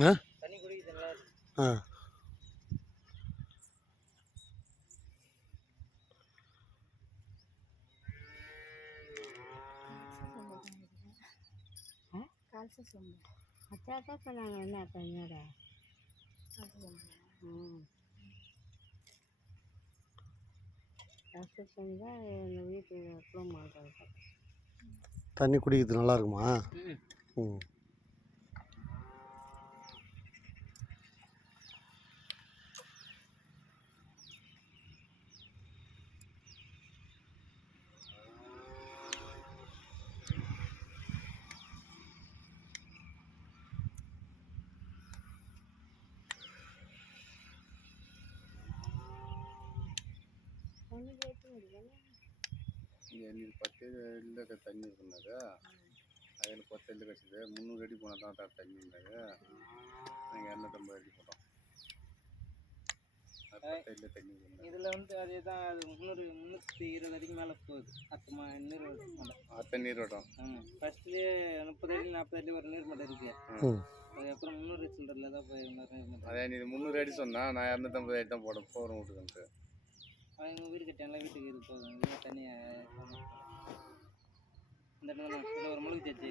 ஆ தண்ணி குடிக்குதுங்களா? ஆ கால்சி சொம்பு அச்சாதான் இப்போ நாங்கள் என்ன தண்ணியோட கால்சி செஞ்சால் எங்கள் வீட்டுக்கு அப்புறம் மாட்டாங்க. தண்ணி குடிக்கிறது நல்லா இருக்குமா? ம் தண்ணி கேட்டு முடியல. எங்களுக்கு 10 இல்லை தண்ணி இருக்குனாக்கா அதில் 10 இல்லை கிடச்சிது. 300 அடி போனால் தான் தண்ணினாங்க. நாங்கள் 250 அடி போட்டோம். அது 10 இல்லை தண்ணி இதில் வந்து அதே தான், அது 320 அடிக்கு மேலே போகுது. அத்தை நீரோட்டம். ஆமாம், ஃபஸ்ட்லேயே 30 அடி 40 அடி ஒரு நீர் மட்டம் இருக்குது. அதுக்கப்புறம் 300 சில்லரில் தான் போய் இன்னொரு நீர் மட்டம். அதே நீ 300 அடி சொன்னால் நான் 250 அடி தான் போகிறோம் வீட்டுக்கு. அவங்க வீடு கட்டியாங்களா, வீட்டுக்கு இது போதும். தண்ணியை இந்த ஒரு முழுக்கு சர்ச்சி